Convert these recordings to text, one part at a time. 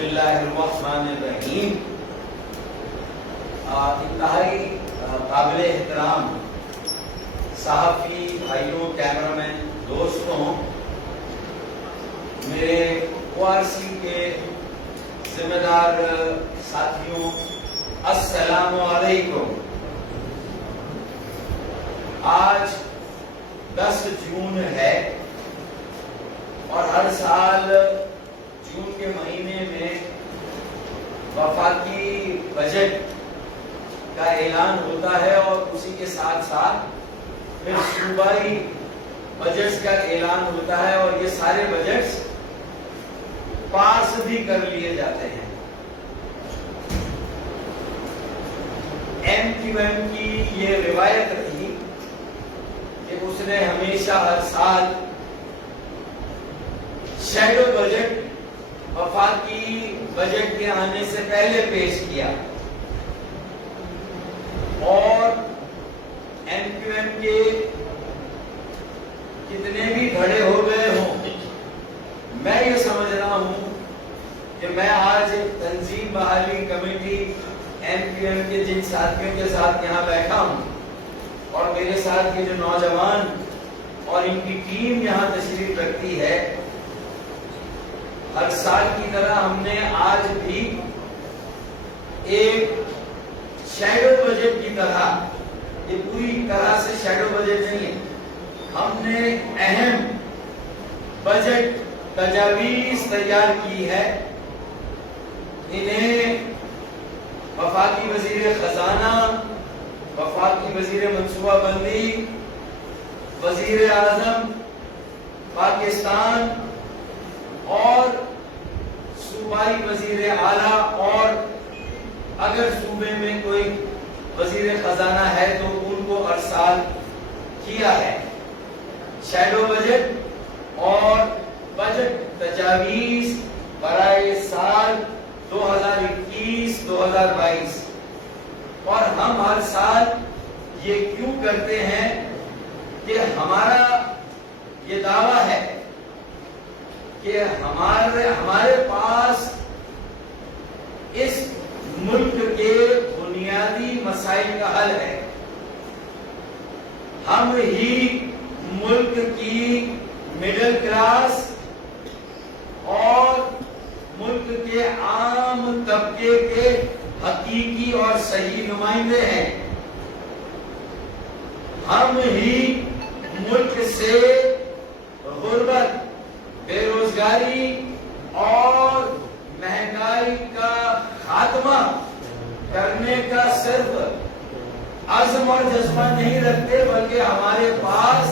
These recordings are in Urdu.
اللہ الرحمن الرحیم۔ انتہائی قابل احترام صحافی بھائیوں، کیمرامین دوستوں، میرے ORC کے ذمہ دار ساتھیوں، السلام علیکم۔ آج 10 جون ہے اور ہر سال جون کے مہینے میں وفاقی بجٹ کا اعلان ہوتا ہے اور اسی کے ساتھ ساتھ پھر صوبائی بجٹس کا اعلان ہوتا ہے اور یہ سارے بجٹس پاس بھی کر لیے جاتے ہیں۔ MQM کی یہ روایت رہی کہ اس نے ہمیشہ ہر سال شیڈو بجٹ وفاقی بجٹ کے آنے سے پہلے پیش کیا، اور MQM کے کتنے بھی کھڑے ہو گئے ہوں، میں یہ سمجھ رہا ہوں کہ میں آج تنظیم بحالی کمیٹی MQM کے جن ساتھیوں کے ساتھ یہاں بیٹھا ہوں اور میرے ساتھ یہ جو نوجوان اور ان کی ٹیم یہاں تشریف رکھتی ہے، ہر سال کی طرح ہم نے آج بھی ایک شیڈو بجٹ کی طرح، یہ پوری طرح سے شیڈو بجٹ نہیں ہے، ہم نے اہم بجٹ تجاویز تیار کی ہے۔ انہیں وفاقی وزیر خزانہ، وفاقی وزیر منصوبہ بندی، وزیر اعظم پاکستان اور صوبائی وزیر اعلیٰ، اور اگر صوبے میں کوئی وزیر خزانہ ہے تو ان کو ارسال کیا ہے۔ شیڈو بجٹ اور بجٹ تجاویز برائے سال 2021-2022، اور ہم ہر سال یہ کیوں کرتے ہیں کہ ہمارا یہ دعویٰ ہے کہ ہمارے پاس اس ملک کے بنیادی مسائل کا حل ہے۔ ہم ہی ملک کی مڈل کلاس اور ملک کے عام طبقے کے حقیقی اور صحیح نمائندے ہیں۔ ہم ہی ملک سے غربت، بے روزگاری اور مہنگائی کا خاتمہ کرنے کا صرف عزم اور جذبہ نہیں رکھتے، بلکہ ہمارے پاس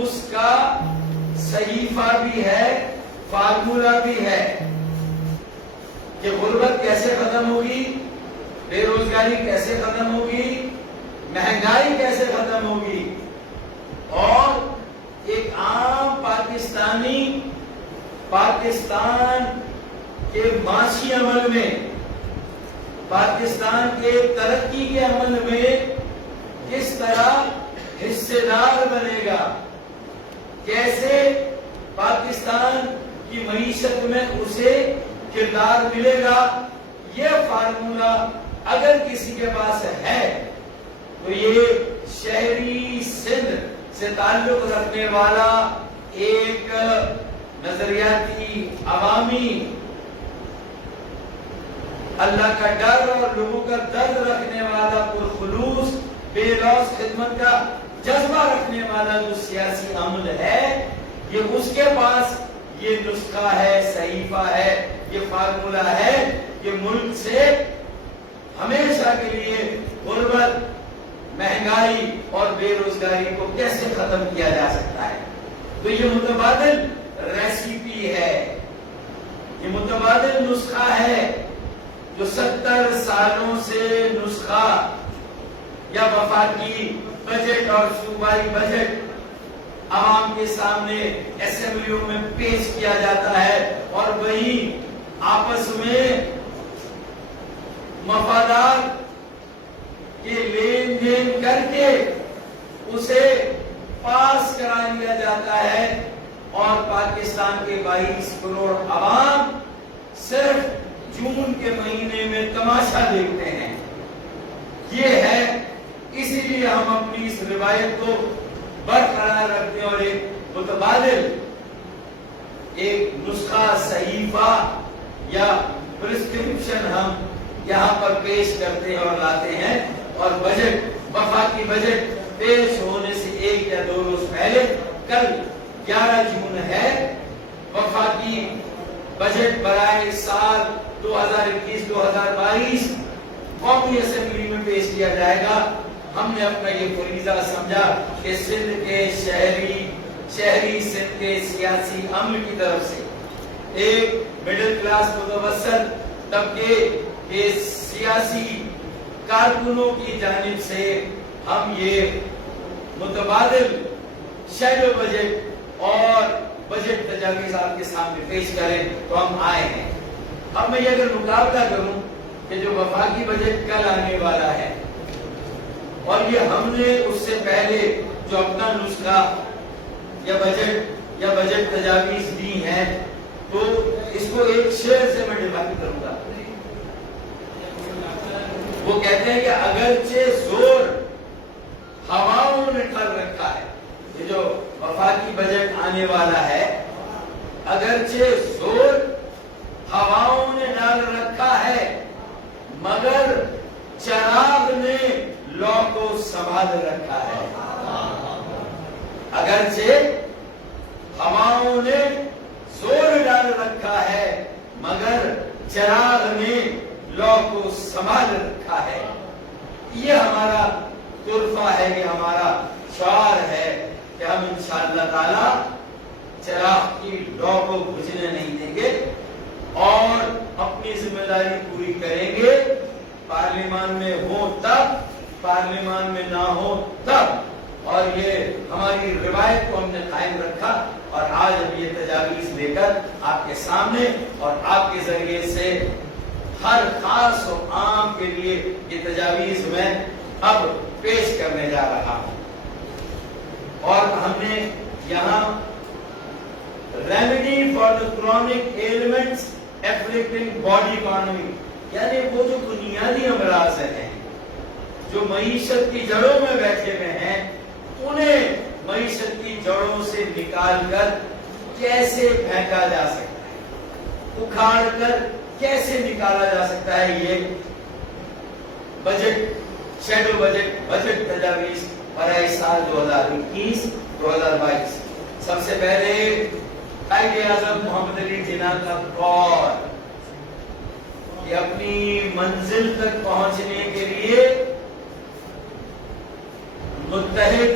اس کا صحیفہ بھی ہے، فارمولا بھی ہے کہ غربت کیسے ختم ہوگی، بے روزگاری کیسے ختم ہوگی، مہنگائی کیسے ختم ہوگی، اور ایک عام پاکستانی پاکستان کے معاشی عمل میں، پاکستان کے ترقی کے عمل میں کس طرح حصے دار بنے گا، کیسے پاکستان کی معیشت میں اسے کردار ملے گا۔ یہ فارمولا اگر کسی کے پاس ہے تو یہ شہری سندھ سے تعلق رکھنے والا ایک نظریاتی، عوامی، اللہ کا ڈر اور لوگوں کا درد رکھنے والا، پرخلوص بے لوث خدمت کا جذبہ رکھنے والا جو سیاسی عمل ہے، یہ اس کے پاس یہ نسخہ ہے، صحیفہ ہے، یہ فارمولا ہے کہ ملک سے ہمیشہ کے لیے غربت، مہنگائی اور بے روزگاری کو کیسے ختم کیا جا سکتا ہے۔ تو یہ متبادل ریسیپی ہے، یہ متبادل نسخہ ہے جو 70 سالوں سے نسخہ یا وفاقی بجٹ اور صوبائی بجٹ عوام کے سامنے اسمبلیوں میں پیش کیا جاتا ہے، اور وہی آپس میں مفادات کے لین دین کر کے اسے پاس کرا لیا جاتا ہے، اور پاکستان کے 22 کروڑ عوام صرف جون کے مہینے میں تماشا دیکھتے ہیں. یہ ہے، اسی لیے ہم اپنی اس روایت کو برقرار رکھتے ہیں اور ایک متبادل، ایک نسخہ، صحیفہ یا پرسکرپشن ہم یہاں پر پیش کرتے ہیں اور لاتے ہیں. اور بجٹ، وفاقی بجٹ پیش ہونے سے 1 یا 2 روز پہلے، کل 11 جون ہے، وفاقی بجٹ برائے سال 2021-2022 قومی اسمبلی میں پیش کیا جائے گا. ہم نے اپنا یہ فریضہ سمجھا کہ سندھ کے شہری سندھ کے سیاسی عمل کی طرف سے، ایک مڈل کلاس متوسط طبقے کے سیاسی کارکنوں کی جانب سے ہم یہ متبادل شیڈو بجٹ اور بجٹ تجاویز آپ کے سامنے پیش کریں تو ہم آئے ہیں. اب میں یہ اگر مقابلہ کروں کہ جو وفاقی بجٹ کل آنے والا ہے اور یہ ہم نے اس سے پہلے جو اپنا نسخہ یا بجٹ تجاویز دی ہیں، تو اس کو ایک شعر سے میں ڈیفائن کروں گا. وہ کہتے ہیں کہ اگرچہ زور ہواؤں نے کر رکھا ہے، یہ جو وفاقی بجٹ آنے والا ہے، اگرچہ زور ہواؤں نے ڈال رکھا ہے، مگر چراغ نے لو کو سنبھال رکھا ہے. اگرچہ ہواؤں نے زور ڈال رکھا ہے، مگر چراغ نے لو کو سنبھال رکھا ہے. یہ ہمارا طرفہ ہے، یہ ہمارا شعار ہے کہ ہم انشاءاللہ تعالی چراغ کی لو کو بجھنے نہیں دیں گے اور اپنی ذمہ داری پوری کریں گے. پارلیمان میں ہو تب، پارلیمان میں نہ ہو تب. اور یہ ہماری روایت کو ہم نے قائم رکھا اور آج ہم یہ تجاویز لے کر آپ کے سامنے اور آپ کے ذریعے سے ہر خاص و عام کے لیے یہ تجاویز میں اب پیش کرنے جا رہا ہوں. اور ہم نے یہاں remedy for the chronic ailments afflicting body economy, یعنی وہ جو بنیادی امراض ہیں جو معیشت کی جڑوں میں بیٹھے ہوئے ہیں، انہیں معیشت کی جڑوں سے نکال کر کیسے پھینکا جا سکتا ہے، اکھاڑ کر کیسے نکالا جا سکتا ہے. یہ بجٹ، شیڈو بجٹ تجاویز برائے سال 2021-2022. سب سے پہلے قائد اعظم محمد علی جناح کا قول کہ اپنی منزل تک پہنچنے کے لیے متحد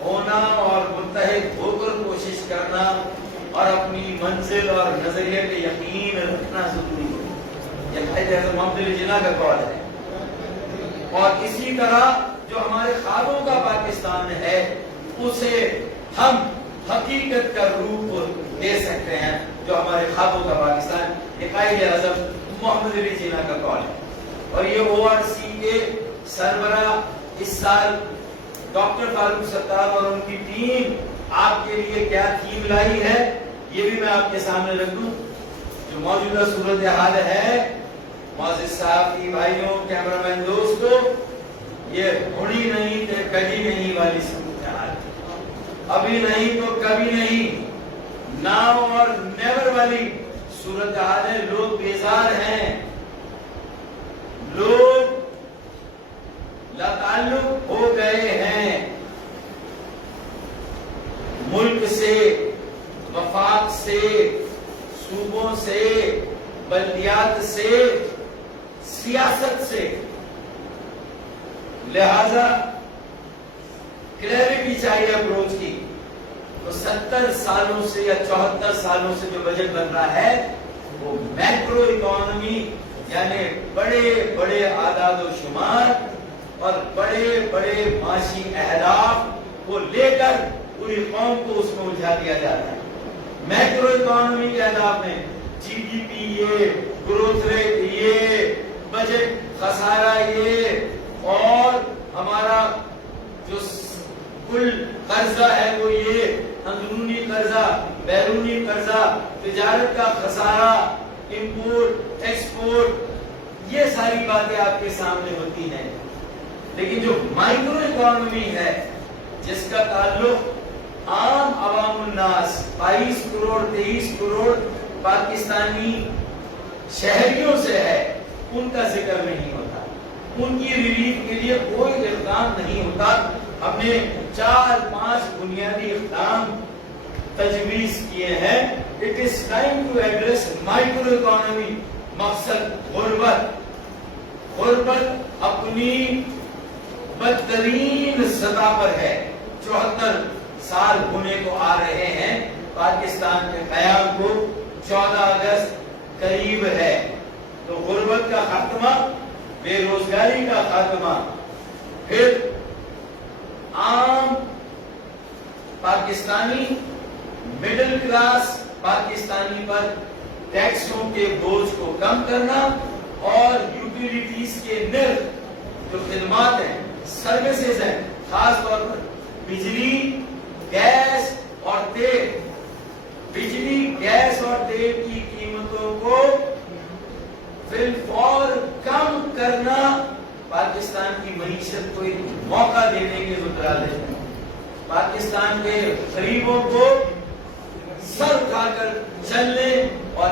ہونا اور متحد ہو کر کوشش کرنا اور اپنی منزل اور نظریے پہ یقین رکھنا ضروری ہے. یہ قائد اعظم محمد علی جناح کا قول ہے. اور اسی طرح جو ہمارے خوابوں کا پاکستان ہے، اسے ہم حقیقت کا روپ دے سکتے ہیں. جو ہمارے خوابوں کا پاکستان، یہ قائد اعظم محمد علی جناح کا قول ہے. اور یہ ORC کے سربراہ اس سال ڈاکٹر فاروق ستار اور ان کی ٹیم آپ کے لیے کیا تھیم لائی ہے، یہ بھی میں آپ کے سامنے رکھ دوں. جو موجودہ صورتحال ہے، معزز صحافی بھائیوں، کیمرہ مین دوستو، یہ ہوڑی نہیں تے کبھی نہیں والی صورتحال، ابھی نہیں تو کبھی نہیں، ناؤ اور نیور والی صورتحال ہے. لوگ بیزار ہیں، لوگ لاتعلق ہو گئے ہیں ملک سے، وفاق سے، صوبوں سے، بلدیات سے، سیاست سے. لہذا کلیئرٹی چاہیے اپروچ کی. تو 70 سالوں سے یا 74 سالوں سے جو بجٹ بن رہا ہے وہ میکرو اکانومی، یعنی بڑے بڑے اعداد و شمار اور بڑے بڑے معاشی اہداف کو لے کر پوری قوم کو اس میں الجھا دیا جاتا ہے. میکرو اکانومی کے اہداف میں GDP یہ، گروتھ ریٹ یہ، بجٹ خسارہ یہ، اور ہمارا جو کل قرضہ ہے وہ یہ، اندرونی قرضہ، بیرونی قرضہ، تجارت کا خسارہ، امپورٹ ایکسپورٹ، یہ ساری باتیں آپ کے سامنے ہوتی ہیں. لیکن جو مائکرو اکانومی ہے جس کا تعلق عام عوام الناس 22 کروڑ 23 کروڑ پاکستانی شہریوں سے ہے، ان کا ذکر نہیں ہوتا، ان کی ریلیف کے لیے کوئی اقدام نہیں ہوتا. ہم نے 4-5 بنیادی اقدام تجویز کیے ہیں. It is time to address micro economy. مقصد غربت اپنی بدترین سطح پر ہے. 74 سال ہونے کو آ رہے ہیں پاکستان کے قیام کو، 14 اگست قریب ہے. تو غربت کا خاتمہ، بے روزگاری کا خاتمہ، پھر عام پاکستانی مڈل کلاس پاکستانی پر ٹیکسوں کے بوجھ کو کم کرنا اور یوٹیلیٹیز کے نرخ جو خدمات ہیں، سروسز ہیں، خاص طور پر بجلی، گیس اور تیل، بجلی، گیس اور تیل کی قیمتوں کو فی الفور کم کرنا پاکستان کی معیشت کو ایک موقع دینے کے مترادف ہے. پاکستان کے غریبوں کو سر اٹھا کر چلنے اور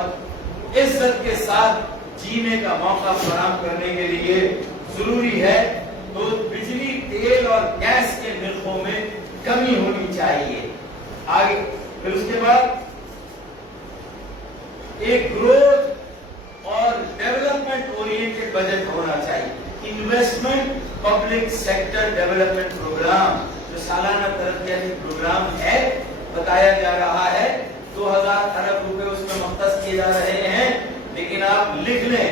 عزت کے ساتھ جینے کا موقع فراہم کرنے کے لیے ضروری ہے. تو بجلی، تیل اور گیس کے نرخوں میں کمی ہونی چاہیے. آگے پھر اس کے بعد ایک گروتھ اور ڈیولپمنٹ اورینٹڈ بجٹ ہونا چاہیے. Investment public sector development programme جو سالانہ ترقیاتی پروگرام ہے، بتایا جا رہا ہے 2000 ارب روپے اس میں مختص کیے جا رہے ہیں. لیکن آپ لکھ لیں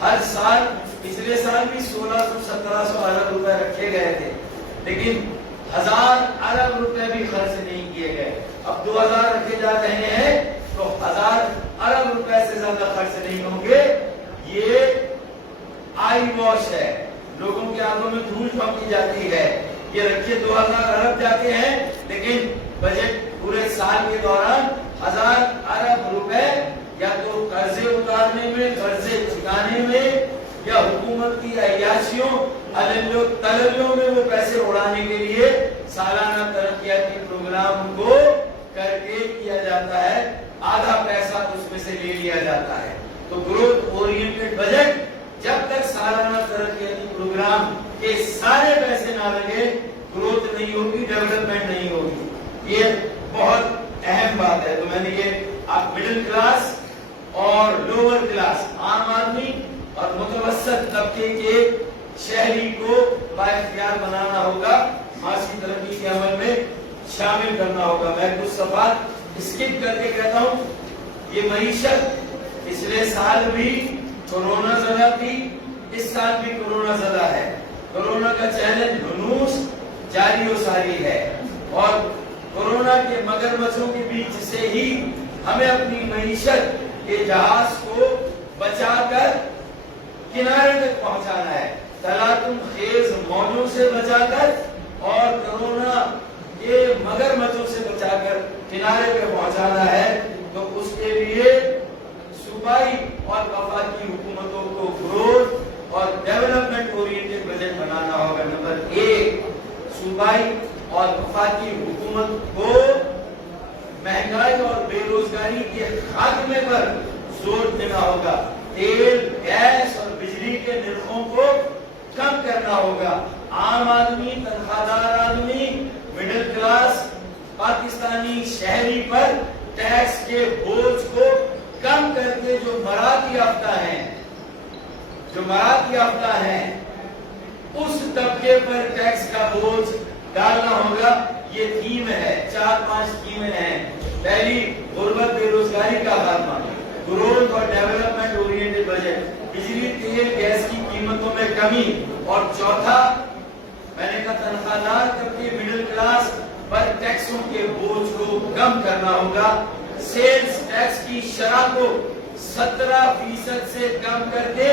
ہر سال، پچھلے سال بھی 1600-1700 ارب روپے رکھے گئے تھے، لیکن 1000 ارب روپے بھی خرچ نہیں کیے گئے. اب 2000 رکھے جا رہے ہیں تو 1000 ارب روپے سے زیادہ خرچ نہیں ہوں گے. یہ آئی واش ہے، لوگوں کے آنکھوں میں دھول جھونکی جاتی ہے. یہ رکھے 2000 ارب جاتے ہیں، لیکن بجٹ پورے سال کے دوران 1000 ارب روپے یا تو قرضے اتارنے میں، قرضے چکانے میں، یا حکومت کی عیاشیوں تللیوں میں وہ پیسے اڑانے کے لیے سالانہ ترقیاتی پروگرام کو کر کے کیا جاتا ہے. آدھا پیسہ اس میں سے لے لیا جاتا ہے. تو گروتھ اورینٹڈ بجٹ جب تک سالانہ ترقیاتی پروگرام کے سارے پیسے نہ لگے، گروتھ نہیں ہوگی، ڈیولپمنٹ نہیں ہوگی. یہ بہت اہم بات ہے. تو میں نے یہ آپ مڈل کلاس اور لوور کلاس، عام آدمی اور متوسط طبقے کے شہری کو بااختیار بنانا ہوگا، معاشی ترقی کے عمل میں شامل کرنا ہوگا. میں کچھ صفحات اسکپ کر کے کہتا ہوں. یہ معیشت پچھلے سال بھی کورونا زدہ تھی، اس سال بھی کورونا زدہ ہے. کورونا کا چیلنج ہنوز جاری و ساری ہے، اور کورونا کے مگرمچھوں کے بیچ سے ہی ہمیں اپنی معیشت کے جہاز کو بچا کر کنارے تک پہنچانا ہے. تلاطم خیز موجوں سے بچا کر اور کورونا کے مگرمچھوں سے بچا کر کنارے پہ پہنچانا ہے. تو اس کے لیے صوبائی اور وفاقی حکومتوں کو گروتھ اور ڈیولپمنٹ اورینٹڈ بجٹ بنانا ہوگا. نمبر 1، صوبائی اور وفاقی حکومت کو مہنگائی اور بے روزگاری کے خاتمے پر زور دینا ہوگا. تیل، گیس اور بجلی کے نرخوں کو کم کرنا ہوگا. عام آدمی، تنخواہ دار آدمی، مڈل کلاس پاکستانی شہری پر ٹیکس کے بوجھ کو کم کر کے جو مراد یافتہ ہیں اس طبقے پر ٹیکس کا بوجھ ڈالنا ہوگا. یہ تھیم ہے، 4-5 تھیمیں ہیں. پہلی، غربت بے روزگاری کا خاتمہ، گروتھ اور ڈیولپمنٹ اورینٹڈ بجٹ، بجلی، تیل، گیس کی قیمتوں میں کمی، اور چوتھا میں نے کہا تنخواہ دار طبقے مڈل کلاس پر ٹیکسوں کے بوجھ کو کم کرنا ہوگا. سیلز ٹیکس کی شرح کو 17% سے کم کر کے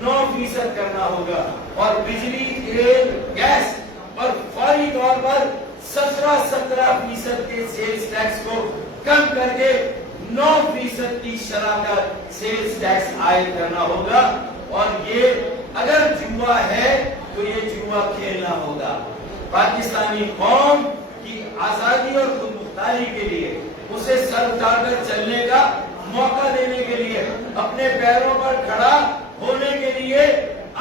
9% کرنا ہوگا، اور بجلی، تیل، گیس پر فوری طور پر 17% کے سیلز ٹیکس کو کم کر کے 9% کی شرح کا سیلز ٹیکس عائد کرنا ہوگا، اور یہ اگر جوا ہے تو یہ جوا کھیلنا ہوگا۔ پاکستانی قوم کی آزادی اور خود مختاری کے لیے، اسے سر اٹھا کر چلنے کا موقع دینے کے لیے، اپنے پیروں پر کھڑا ہونے کے لیے،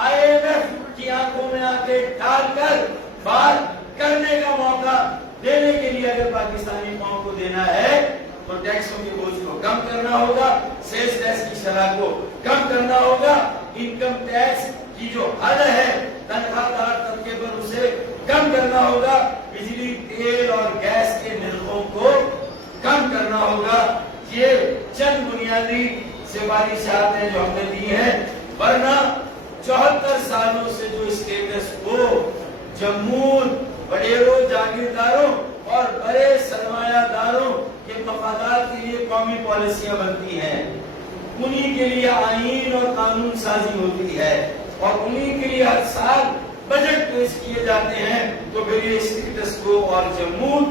IMF کی آنکھوں میں آنکھیں ڈال کر بات کرنے کا موقع دینے کے لیے اگر پاکستانی قوم کو دینا ہے تو ٹیکسوں کے بوجھ کو کم کرنا ہوگا، سیلز ٹیکس کی شرح کو کم کرنا ہوگا، انکم ٹیکس کی جو حد ہے تنخواہ دار طبقے پر اسے کم کرنا ہوگا، بجلی، تیل اور گیس کے نرخوں کو کم کرنا ہوگا۔ یہ چند بنیادی سفارشات ہیں جو ہم نے دی ہیں، ورنہ 74 سالوں سے جو اسٹیٹس کو جمہور، وڈیروں، جاگیرداروں اور بڑے سرمایہ داروں کے مفادات کے لیے قومی پالیسیاں بنتی ہیں، انہی کے لیے آئین اور قانون سازی ہوتی ہے، اور انہی کے لیے ہر سال بجٹ پیش کیے جاتے ہیں، تو پھر یہ اسٹیٹس کو اور جمہور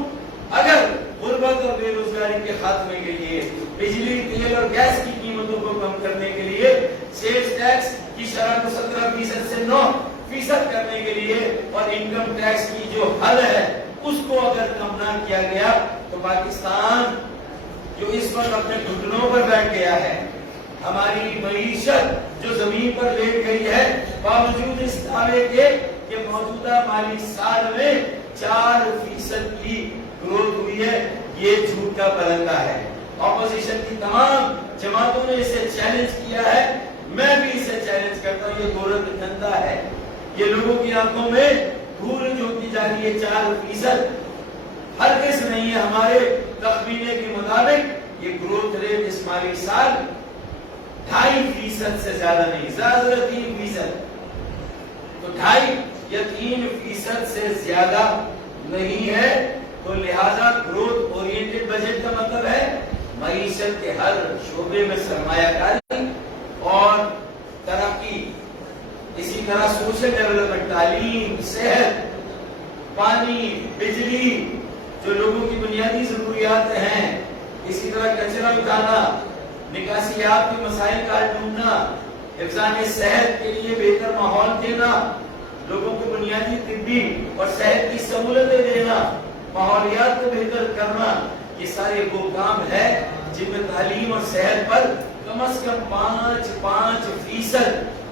اگر غربت اور بے روزگاری کے خاتمے کے لیے، بجلی، تیل اور گیس کی قیمتوں کو کم کرنے کے لیے، سیلز ٹیکس کی شرح کو 17% سے 9% کرنے کے لیے، اور انکم ٹیکس کی جو حد ہے اس کو اگر کم نہ کیا گیا تو پاکستان جو اس وقت اپنے گھٹنوں پر بیٹھ گیا ہے، ہماری معیشت جو زمین پر لیٹ گئی ہے، باوجود اس دعوے کے کہ موجودہ مالی سال میں 4% کی گروتھ ہوئی ہے، یہ جھوٹ کا پلندہ ہے۔ اپوزیشن کی تمام جماعتوں نے اسے چیلنج کیا ہے، میں بھی اسے چیلنج کرتا ہوں، یہ گورت دھندا ہے، یہ لوگوں کی آنکھوں میں دھول جھونکی جا رہی ہے۔ 4% ہرگز نہیں ہے، ہمارے تخمینے کے مطابق یہ گروتھ ریٹ اس مالی سال 2.5% سے زیادہ نہیں، زیادہ 3%، تو 2.5 یا 3% سے زیادہ نہیں ہے، تو لہذا گروتھ اورینٹڈ بجٹ کا مطلب ہے معیشت کے ہر شعبے میں سرمایہ کاری اور ترقی، اسی طرح سوشل ڈیولپمنٹ، تعلیم، صحت، پانی، بجلی، جو لوگوں کی بنیادی ضروریات ہیں، اسی طرح کچرا اٹھانا، نکاسیات کے مسائل کا حل ڈھونڈنا، حفظان صحت کے لیے بہتر ماحول دینا، لوگوں کو بنیادی طبی اور صحت کی سہولتیں دینا، ماحولیات کو بہتر کرنا، یہ سارے وہ کام ہے جن میں تعلیم اور صحت پر کم از کم 5%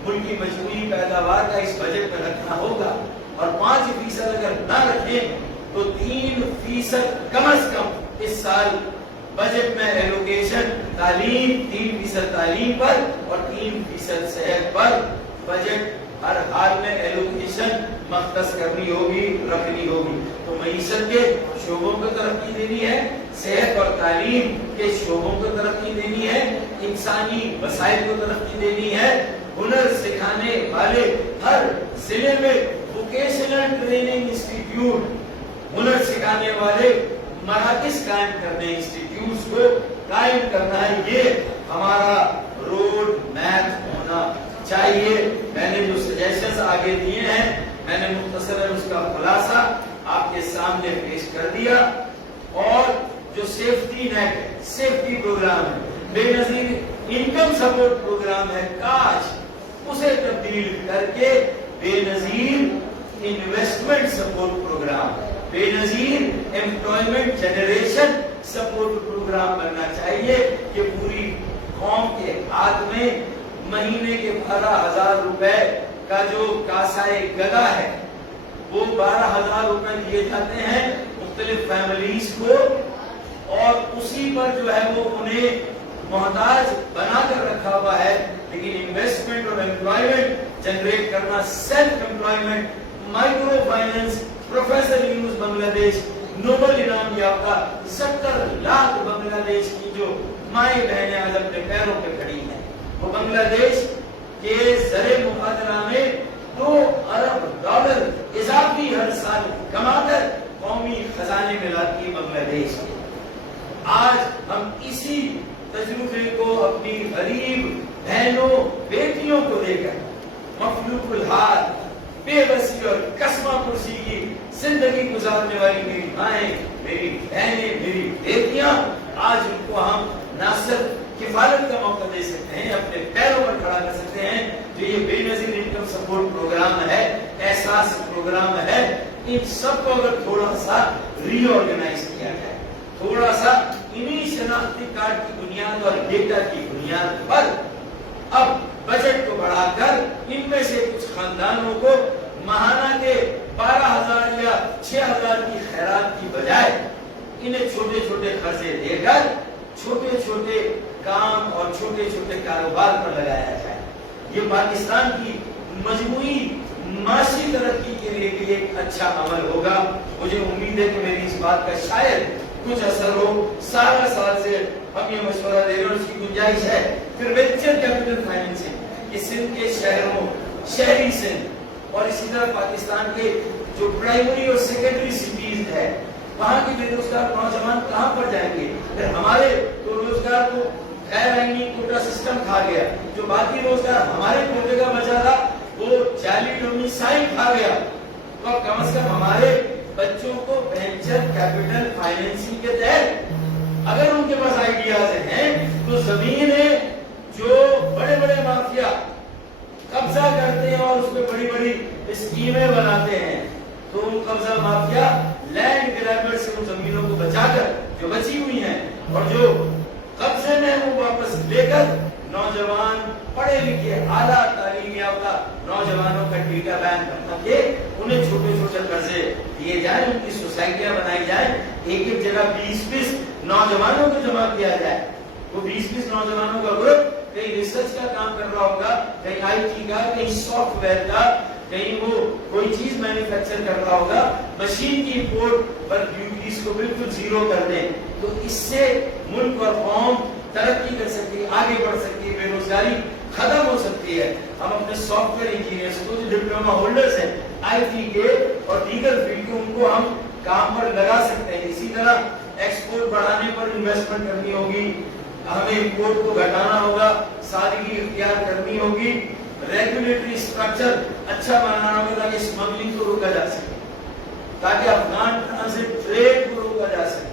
ملکی مجموعی پیداوار کا اس بجٹ میں رکھنا ہوگا، اور 5% اگر نہ رکھیں تو 3% کم از کم اس سال بجٹ میں ایلوکیشن تعلیم، 3% تعلیم پر اور 3% صحت پر بجٹ ہر حال میں ایلوکیشن مختص کرنی ہوگی، رکھنی ہوگی۔ تو معیشت کے شعبوں کو ترقی دینی ہے، صحت اور تعلیم کے شعبوں کو ترقی دینی ہے، انسانی وسائل کو ترقی دینی ہے، ہنر سکھانے والے ہر ضلع میں ووکیشنل ٹریننگ انسٹیٹیوٹ، ہنر سکھانے والے مراکز قائم کرنے، انسٹیٹیوٹس کو قائم کرنا ہے، یہ ہمارا روڈ میپ ہونا چاہیے۔ میں نے جو سجیشنز آگے دیے ہیں، میں نے مختصراً اس کا خلاصہ آپ کے سامنے پیش کر دیا، اور جو سیفٹی نیٹ، سیفٹی پروگرام ہے، بے نظیر انکم سپورٹ پروگرام ہے، کاش اسے تبدیل کر کے بے نظیر انویسٹمنٹ سپورٹ پروگرام، بے نظیر ایمپلائمنٹ جنریشن سپورٹ پروگرام بننا چاہیے، کہ پوری قوم کے ہاتھ میں مہینے کے 12,000 روپے کا جو کاسائے گدا ہے، وہ 12,000 روپے دیے جاتے ہیں مختلف فیملیز کو، اور اسی پر جو ہے وہ انہیں محتاج بنا کر رکھا ہوا ہے، لیکن انویسٹمنٹ اور ایمپلائمنٹ جنریٹ کرنا، self employment, micro finance, professor Yunus Bangladesh Nobel انعام یافتہ 70 لاکھ بنگلہ دیش کی جو مائیں بہنیں آج اپنے پیروں پہ کھڑی ہیں، وہ بنگلہ دیش کے زر مبادلہ میں $2 ارب اضافی ہر سال کما کر قومی خزانے میں لاتی ہے بنگلہ دیش۔ آج ہم اسی تجربے کو اپنی غریب بہنوں، بیٹیوں کو دے کر مفلوق الحال، بے بسی اور کسمہ پرسی کی زندگی گزارنے والی میری مائیں، میری بہنیں، میری بیٹیاں، آج ان کو ہم نہ صرف کفالت کا موقع دے سکتے ہیں، اپنے پیروں پر کھڑا کر سکتے ہیں. جو یہ بے نظیر انکم سپورٹ پروگرام ہے، احساس پروگرام ہے، ان سب کو اگر تھوڑا سا ری آرگنائز کیا جائے، تھوڑا سا انہی شناختی کارڈ کی بنیاد اور ڈیٹا کی بنیاد پر اب بجٹ کو بڑھا کر ان میں سے کچھ خاندانوں کو ماہانہ کے 12,000 یا 6,000 کی خیرات کی بجائے انہیں چھوٹے چھوٹے قرضے دے کر چھوٹے چھوٹے کام اور چھوٹے چھوٹے کاروبار پر لگایا جائے. یہ پاکستان کی مجموعی معاشی ترقی کے لیے بھی ایک اچھا عمل ہوگا. مجھے امید ہے کہ میری اس بات کا شاید کچھ اثر ہو. سارا سال سے ہم یہ مشورہ دے رہے ہیں، اس کی گنجائش ہے. پھر وینچر کیپٹل فائنینسنگ کہ سندھ کے شہروں، شہری سندھ اور اسی طرح پاکستان کے جو پرائمری اور سیکنڈری سٹیز ہے، وہاں کے بے روزگار نوجوان کہاں پر جائیں گے؟ پھر ہمارے تو روزگار کو غیر آئینی کوٹا سسٹم کھا گیا، جو باقی روزگار ہمارے کوٹے کا بچا تھا وہ جعلی ڈومیسائل کھا گیا. تو اب کم از کم ہمارے بچوں کو وینچر کیپٹل فائنینسنگ کے تحت اگر ان کے پاس آئیڈیاز ہیں تو زمینیں جو بڑے بڑے مافیا قبضہ کرتے ہیں اور اس میں بڑی بڑی اسکیمیں بناتے ہیں، تو ان قبضہ مافیا لینڈ گریبر سے ان زمینوں کو بچا کر جو بچی ہوئی ہیں اور جو قبضے میں وہ واپس لے کر نوجوان پڑھے لکھے اعلیٰ تعلیم یافتہ نوجوانوں کا ڈیٹا بینک بنا کے انہیں چھوٹے چھوٹے قرضے دیے جائیں، ان کی سوسائٹیاں بنائی جائیں، ایک ایک جگہ 20-20 نوجوانوں کو جمع کیا جائے. وہ 20-20 نوجوانوں کا گروپ کہیں ریسرچ کا کام کر رہا ہوگا، کہیں آئی ٹی کا، کہیں سافٹ ویئر کا، کہیں وہ کوئی چیز مینوفیکچر کر رہا ہوگا، مشین کی امپورٹ پر ڈیوٹیز کو بالکل زیرو کر دیں. تو اس سے ملک اور قوم ترقی کر سکتی ہے، آگے بڑھ سکتی ہے، بے روزگاری ختم ہو سکتی ہے. ہم اپنے سافٹ ویئر انجینئرز کو جو ڈپلوما ہولڈرز ہیں آئی ٹی کے اور دیگر فیلڈ کے، ان کو ہم کام پر لگا سکتے ہیں. اسی طرح ایکسپورٹ بڑھانے پر انویسٹمنٹ کرنی ہوگی، ہمیں امپورٹ کو گھٹانا ہوگا، سادگی اختیار کرنی ہوگی، ریگولیٹری اسٹرکچر اچھا بنانا ہوگا تاکہ اسمگلنگ کو روکا جا سکے، تاکہ افغان ٹرانزٹ ٹریڈ کو روکا جا سکے،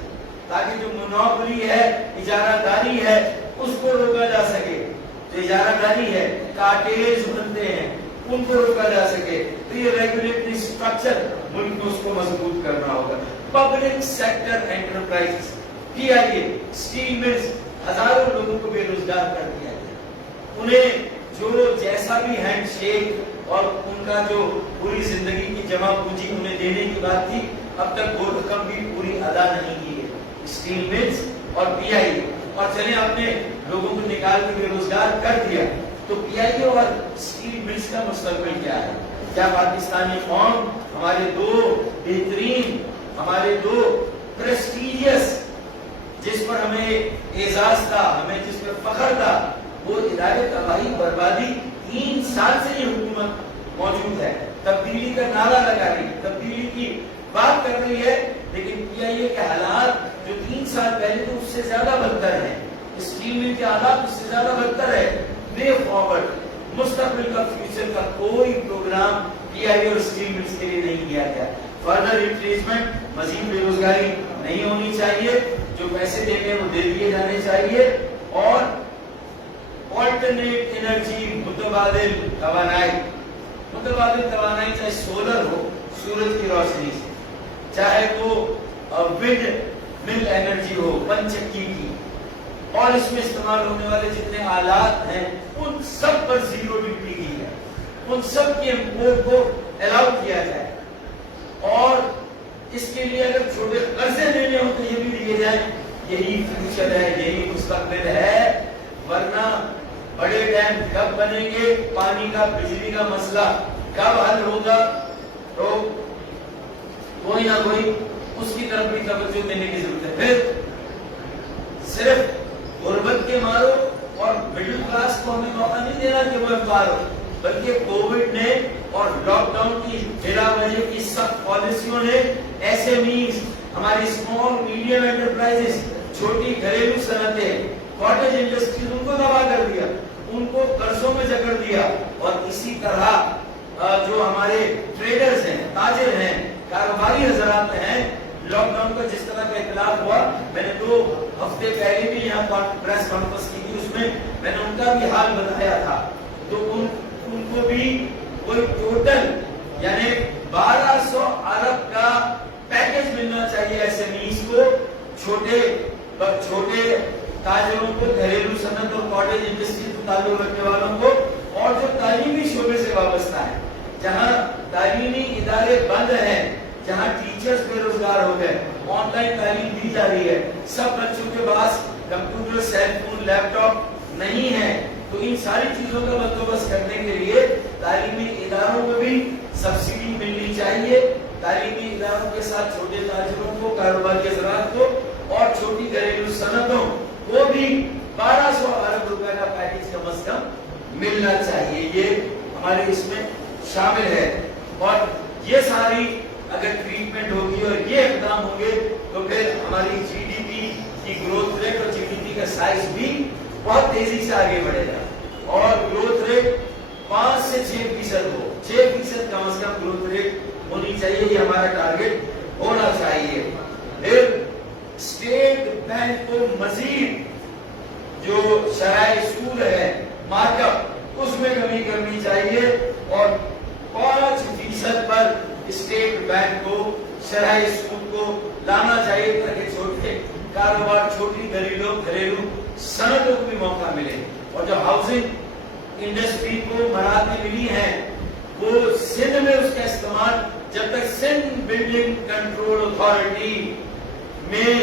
تاکہ جو منوپلی ہے، اجارہ داری ہے، اس کو روکا جا سکے. جو اجارہ داری ہے، کارٹیج بنتے ہیں، ان کو روکا جا سکے. تو یہ ریگولیٹری اسٹرکچر ملک کو اس کو مضبوط کرنا ہوگا. پبلک سیکٹر انٹرپرائز، پی آئی اے، اسٹیل ملز، ہزاروں لوگوں کو بے روزگار کر دیا گیا. انہیں جو جیسا بھی ہینڈ شیک اور ان کا جو پوری زندگی کی جمع پونجی انہیں دینے کی بات تھی، اب تک وہ رقم بھی پوری ادا نہیں کی ہے. اسٹیل ملز اور پی آئی اے، اور چلے آپ نے لوگوں کو نکال کے بے روزگار کر دیا، تو پی آئی اے اور اسٹیل ملز کا مستقبل کیا ہے؟ کیا پاکستانی قوم، ہمارے دو بہترین، ہمارے دو پریسٹیجیس، جس پر ہمیں اعزاز تھا، ہمیں جس پر فخر تھا، وہ ادارے تباہی بربادی 3 سال سے یہ حکومت موجود ہے. تبدیلی کا نعرہ لگا رہی، تبدیلی کی بات کر رہی ہے، لیکن پی آئی اے کے حالات جو 3 سال پہلے تو اس سے زیادہ بدتر ہیں. اسٹیل مل کے حالات اس سے زیادہ بدتر ہے. وے فارورڈ، مستقبل کا، فیوچر کا کوئی پروگرام پی آئی اے اور اسٹیل ملز کے لیے نہیں کیا گیا. فردر ریپلیسمنٹ، مزید بے روزگاری نہیں ہونی چاہیے، جو پیسے دینے وہ دے دیے جانے چاہیے. اور آلٹرنیٹ انرجی، متبادل توانائی، متبادل توانائی چاہے سولر ہو سورج کی روشنی سے، چاہے وہ ونڈ مل انرجی ہو پن چکی کی، اور اس میں استعمال ہونے والے جتنے آلات ہیں ان سب پر زیرو ڈیوٹی کی ہے، ان سب کی امپورٹ کو الاؤ کیا جائے. اور اس کے لیے اگر چھوٹے قرضے لینے ہو تو یہ بھی دیے جائیں. یہی فیوچر ہے، یہی مستقبل ہے. ورنہ بڑے ڈیم کب بنیں گے، پانی کا، بجلی کا مسئلہ کب حل ہوگا، تو کوئی نہ کوئی اس کی طرف بھی توجہ دینے کی ضرورت ہے. پھر صرف غربت کے مارو اور مڈل کلاس کو ہمیں موقع نہیں دینا کہ وہ انکار ہو، بلکہ کووڈ نے اور لاک ڈاؤن کی بلا وجہ کی سخت پالیسیوں نے ایس ایم ایز، ہماری اسمال میڈیم انٹرپرائزز، چھوٹی گھریلو صنعتیں، کاٹیج انڈسٹریز، ان کو تباہ کر دیا، ان کو قرضوں میں جکڑ دیا. اور اسی طرح جو ہمارے ٹریڈرز ہیں، تاجر ہیں، کاروباری حضرات ہیں، لاک ڈاؤن کا جس طرح کا اطلاع ہوا، میں نے 2 ہفتے پہلے بھی یہاں پریس کانفرنس کی تھی، اس میں میں نے ان کا بھی حال بتایا تھا، تو ان کو بھی کوئی ٹوٹل یعنی 1200 ارب کا پیکج ملنا چاہیے ایس ایم ایز کو، چھوٹے تاجروں کو، گھریلو صنعت اور کاٹیج انڈسٹری سے تعلق رکھنے والوں کو، اور جو تعلیمی شعبے سے وابستہ ہے، جہاں تعلیمی ادارے بند ہیں، جہاں ٹیچرز بے روزگار ہو گئے، آن لائن تعلیم دی جا رہی ہے، سب بچوں کے پاس کمپیوٹر، سیل فون، لیپ ٹاپ نہیں ہے، تو ان ساری چیزوں کا بندوبست کرنے کے لیے تعلیمی اداروں کو بھی سبسڈی ملنی چاہیے، تعلیمی اداروں کے ساتھ چھوٹے تاجروں کو، کاروباری افراد کو اور چھوٹی گھریلو صنعتوں کو بھی 1200 ارب روپے کا پیکج کم از کم ملنا چاہیے، یہ ہمارے اس میں شامل ہے، اور یہ ساری اگر ٹریٹمنٹ ہوگی اور یہ اقدام ہوں گے تو پھر ہماری جی ڈی پی کی گروتھ ریٹ اور جی ڈی پی کا سائز بھی بہت تیزی سے آگے بڑھے گا، اور گروتھ ریٹ 5 سے 6% ہو، 6% کم از کم گروتھ ریٹ ہونی چاہیے، یہ ہمارا ٹارگیٹ ہونا چاہیے۔ پھر اسٹیٹ بینک کو مزید جو شرائع سود ہے، مارک اپ، اس میں کمی کرنی چاہیے، اور 5% پر اسٹیٹ بینک کو شرائع سود کو لانا چاہیے تاکہ چھوٹے کاروبار، چھوٹی گھریلو صنعتوں کو بھی موقع ملے، اور جو ہاؤسنگ انڈسٹری کو مراحت ملی ہیں وہ سندھ میں اس کا استعمال جب تک سندھ بلڈنگ کنٹرول اتھارٹی میں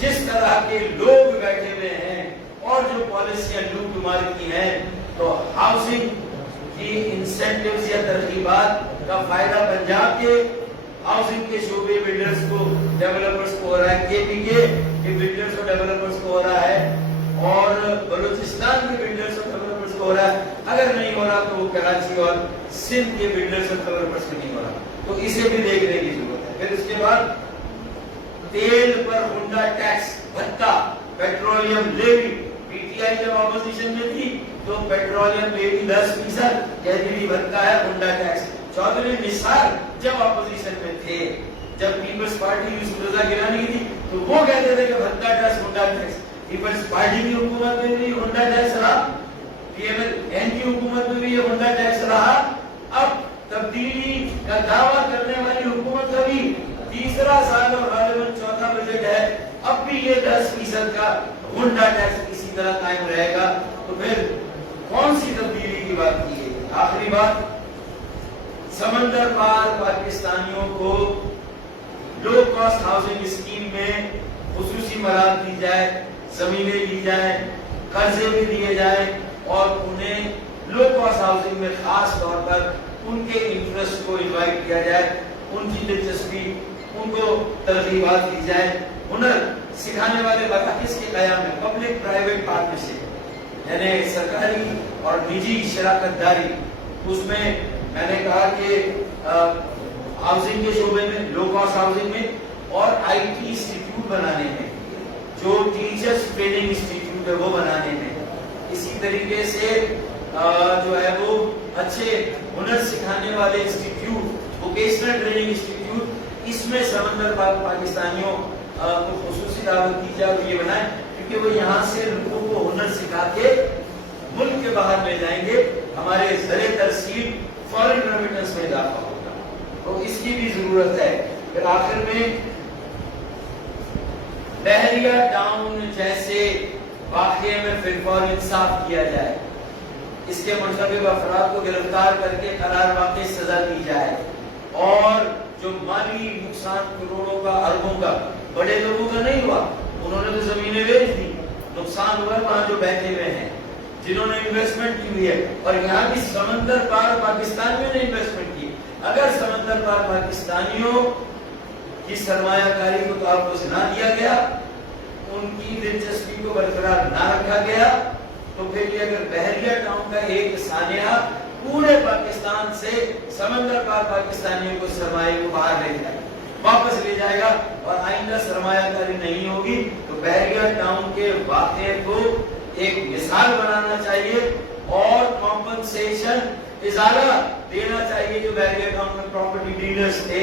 جس طرح کے لوگ بیٹھے ہوئے ہیں اور جو پالیسیاں لوٹ مار کی ہیں، تو ہاؤسنگ کی انسینٹیوز یا ترغیبات کا فائدہ پنجاب کے ہاؤسنگ کے شعبے بلڈرز کو، ڈیولپرز کو ہو رہا ہے، کے پی کے بلڈرز اور ڈیولپرز کو ہو رہا ہے، اور بلوچستان کے بلڈرز اور ڈیولپرز کو ہو رہا ہے، اگر نہیں ہو رہا تو وہ کراچی اور سندھ کے بلڈرز اور ڈیولپرز کو نہیں ہو رہا، تو اسے بھی دیکھنے کی ضرورت ہے۔ پھر اس کے بعد تیل پر ہنڈا ٹیکس، بھتہ، petroleum levy, P T I جب اپوزیشن میں تھی تو پیٹرولیم لیوی 10% کہتی تھی بھتہ ہے، ہنڈا ٹیکس۔ چودھری نثار جب اپوزیشن میں تھے، جب پیپلز پارٹی یوسف رضا گیلانی کی تھی تو وہ کہتے تھے کہ بھتہ ٹیکس، ہنڈا ٹیکس۔ پیپلز پارٹی کی حکومت میں بھی ہنڈا ٹیکس رہا، پی ایم ایل این کی حکومت میں بھی یہ ہنڈا ٹیکس رہا، اب تبدیلی کا دعویٰ کرنے والی حکومت کا بھی تیسرا سال اور غالباً چوتھا بجٹ ہے، اب بھی یہ 10% کا ہنڈا ٹیکس اسی طرح قائم رہے گا، تو پھر کون سی تبدیلی کی بات کی ہے؟ آخری بات، سمندر پار پاکستانیوں کو لو کاسٹ ہاؤسنگ اسکیم میں خصوصی مراحت دی جائے، زمینیں دی جائیں، قرضے بھی دیے جائیں، اور انہیں لو کاسٹ ہاؤسنگ میں خاص طور پر ان کے انٹرسٹ کو انوائٹ کیا جائے، ان کی دلچسپی، ان کو ترغیبات دی جائے، ہنر سکھانے والے مراکز کے قیام میں پبلک پرائیویٹ پارٹنرشپ یعنی سرکاری اور نجی شراکت داری، اس میں میں نے کہا کہ ہاؤسنگ کے شعبے میں، لو کاسٹ ہاؤسنگ میں، اور آئی ٹی انسٹیٹیوٹ بنانے میں، جو ٹیچرز ٹریننگ انسٹیٹیوٹ ہے وہ بنانے میں، اسی طریقے سے جو ہے وہ اچھے ہنر سکھانے والے انسٹیٹیوٹ، ووکیشنل ٹریننگ انسٹیٹیوٹ، اس میں سمندر پار پاکستانیوں کو خصوصی دعوت دی جائے اور یہ بنائیں، کیونکہ وہ یہاں سے لوگوں کو ہنر سکھا کے ملک کے باہر لے جائیں گے، ہمارے زر ترسیل فارن ریمیٹنس میں اضافہ ہوگا، تو اس کی بھی ضرورت ہے۔ پھر آخر میں بحریہ ٹاؤن جیسے واقعے میں فی الفور انصاف کیا جائے، اس کے منتخب افراد کو گرفتار کر کے قرار واقع سزا دی جائے، اور جو مالی نقصان کروڑوں کا، اربوں کا، بڑے لوگوں کا نہیں ہوا، انہوں نے تو زمینیں بیچ دی، نقصان ہوا وہاں جو بیٹھے ہوئے ہیں، جنہوں نے انویسٹمنٹ کی ہوئی ہے، اور یہاں بھی سمندر پار پاکستانیوں نے انویسٹمنٹ کی۔ اگر سمندر پار پاکستانیوں کی سرمایہ کاری کو تحفظ نہ دیا گیا، ان کی دلچسپی کو برقرار نہ رکھا گیا، تو پھر یہ اگر بحریہ ٹاؤن کا ایک سانحہ پورے پاکستان سے سمندر پار پاکستانیوں کو سرمایہ کو باہر لے جائے، واپس لے جائے گا، اور آئندہ سرمایہ کاری نہیں ہوگی، تو بحریہ ٹاؤن کے واقعے کو ایک مثال بنانا چاہیے، اور کمپنسیشن ازالہ دینا چاہیے جو بحریہ ٹاؤن میں پراپرٹی ڈیلرز تھے،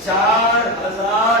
4000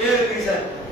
1.5%,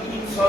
300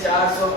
400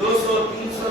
200, 300,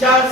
4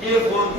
K4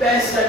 65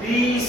20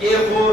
K4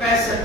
65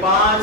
5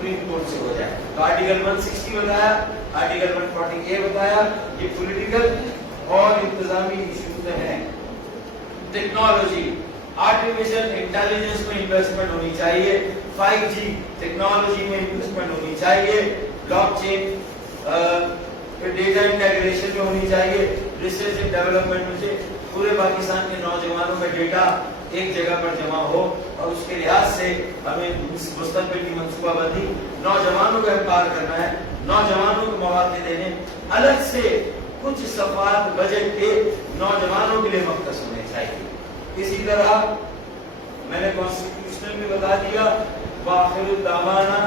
سپریم کورٹ سے ہو جائے. تو آرٹیکل 160 بتایا, آرٹیکل 140A بتایا, یہ پولیٹیکل اور انتظامی ایشوز ہیں. ٹیکنالوجی, آرٹیفیشل انٹیلیجنس میں انویسٹمنٹ ہونی چاہیے, 5G ٹیکنالوجی میں انویسٹمنٹ ہونی چاہیے, بلاک چین ڈیٹا انٹیگریشن میں ہونی چاہیے, ریسرچ اینڈ ڈیولپمنٹ میں سے پورے پاکستان کے نوجوانوں کا ڈیٹا ایک جگہ پر جمع ہو, اور اس کے لحاظ سے ہمیں مستقبل کی منصوبہ بندی, نوجوانوں کا امپاور کرنا ہے, نوجوانوں کو مواقع دینے, الگ سے کچھ صفحات بجٹ کے نوجوانوں کے لیے مختص ہونے چاہیے. اسی طرح میں نے کانسٹیٹیوشنل میں بتا دیا وآخر دعوانا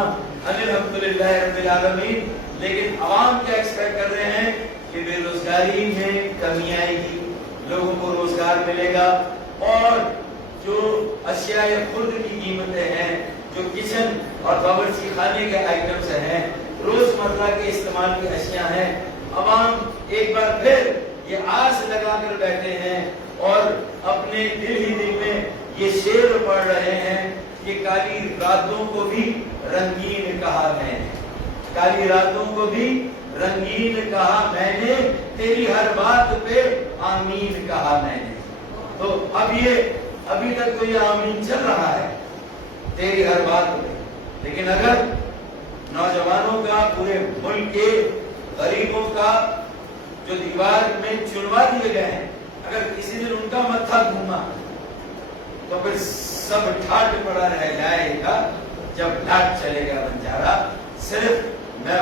ان الحمدللہ رب العالمین. لیکن عوام کیا ایکسپیکٹ کر رہے ہیں کہ بے روزگاری میں کمی آئے گی, لوگوں کو روزگار ملے گا, اور جو اشیاء خرد کی قیمتیں ہیں, جو کچن اور باورچی خانے کے آئٹمز ہیں, روزمرہ کے استعمال کی اشیاء ہیں, عوام ایک بار پھر یہ آس لگا کر بیٹھے ہیں اور اپنے دل ہی دل میں یہ شعر پڑھ رہے ہیں کہ کالی راتوں کو بھی رنگین کہا میں نے, کالی راتوں کو بھی رنگین کہا میں نے, تیری ہر بات پہ آمین کہا میں نے. تو ابھی تک تو یہ آمین چل رہا ہے تیری ہر بات پہ, لیکن اگر نوجوانوں کا, پورے ملک کے غریبوں کا جو دیوار میں چنوا دیے گئے ہیں, اگر کسی دن ان کا متھا گھوما تو پھر سب ٹھاٹ پڑا رہ جائے گا جب ڈھاٹ چلے گا بنجارا. صرف میں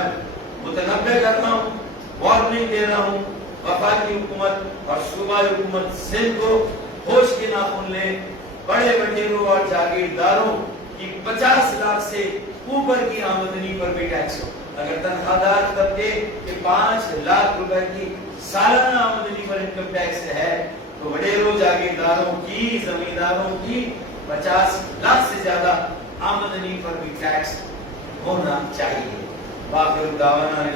متنبع کر رہا ہوں, وارننگ دے رہا ہوں وفاقی حکومت اور صوبائی حکومت سندھ کو, ہوش کے ناخن لیں. بڑے بٹیروں اور جاگیرداروں کی 50 لاکھ سے اوپر کی آمدنی پر بھی ٹیکس ہو. اگر تنخواہ دار طبقے کے 5 لاکھ روپے کی سالانہ آمدنی پر انکم ٹیکس ہے, تو وڈیروں, جاگیرداروں کی, زمینداروں کی 50 لاکھ سے زیادہ آمدنی پر بھی ٹیکس ہونا چاہیے. باقی دعوانا